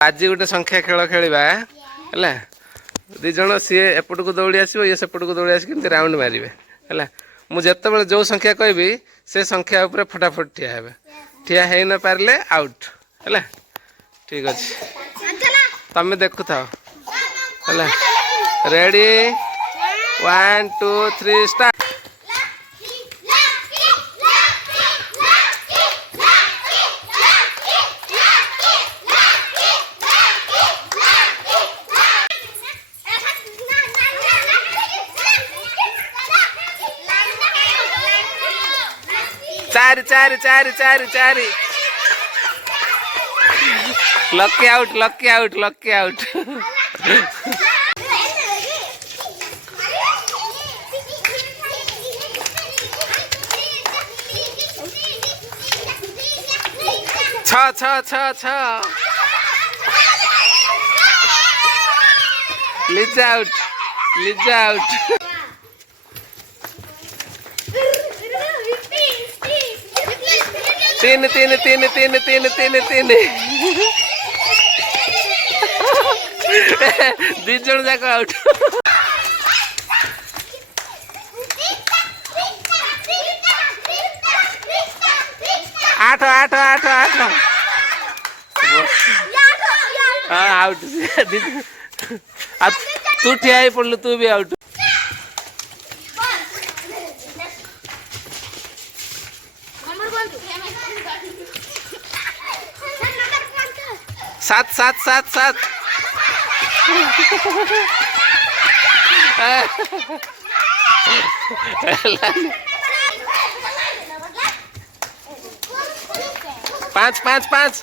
आज गोटे संख्या खेल खेलवा है दी जन सी एपट को दौड़ी आसो ये सेपट को दौड़ी आसिक राउंड मारे है मुझे जो संख्या कहबी से संख्या उपर फटाफट ठिया हे ठिया हो न पारे आउट है ठीक अच्छे तमें देखु था है रेडी 1 2 3 स्टार्ट। चार चार चार चार चार लक्की आउट लक्की आउट लक्की आउट। छ छ छ छ लिजा आउट लिजा आउट। तीन तीन तीन तीन तीन तीन तीन दी जन जाक आउट। आठ आठ आठ आठ हाँ आउट तू ठिया ही पड़लु तू भी आउट। सात सात सात सात पाँच पाँच पाँच